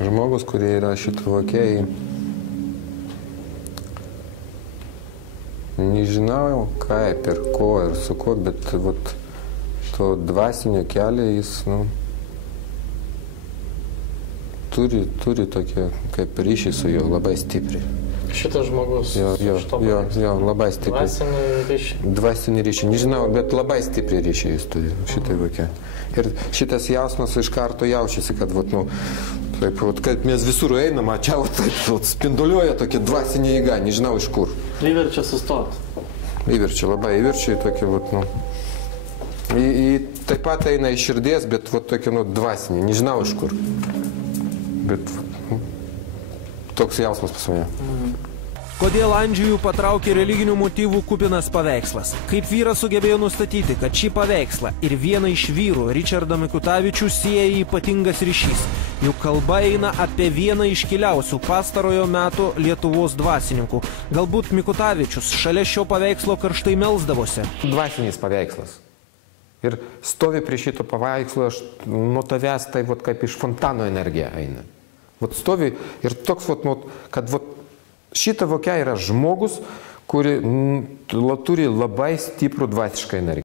žmogus, kurie yra šito vokėjai. Nežinau, kaip ir ko ir su ko, bet vat, to dvasinio kelio jis, turi tokį kaip ryšį su juo labai stipriai. Šitas žmogus. Jo, labai stipriai. Dvasinį ryšį. Dvasinį ryšį. Nežinau, bet labai stipriai ryšį jis turi šitai vokia. Ir šitas jausmas iš karto jaučiasi, kad taip, kad mes visur einam, čia taip spinduliuoja tokia dvasinė jėga, nežinau iš kur. Įverčia sustot. Įverčia, labai įverčia į tokį, taip pat eina iš širdies, bet tokia, dvasinė, nežinau iš kur. Bet toks jausmas pas mane. Kodėl Andžejų patraukė religinių motyvų kupinas paveikslas? Kaip vyras sugebėjo nustatyti, kad šį paveikslą ir vieną iš vyrų, Ričardą Mikutavičių, sieja ypatingas ryšys? Juk kalba eina apie vieną iškiliausių pastarojo meto Lietuvos dvasininkų. Galbūt Mikutavičius šalia šio paveikslo karštai melsdavosi. Dvasinis paveikslas. Ir stovi prie šito paveikslo, nuo tavęs tai kaip iš fontano energija eina. Stovi ir toks, kad šita vokia yra žmogus, kuri turi labai stiprų dvasišką energiją.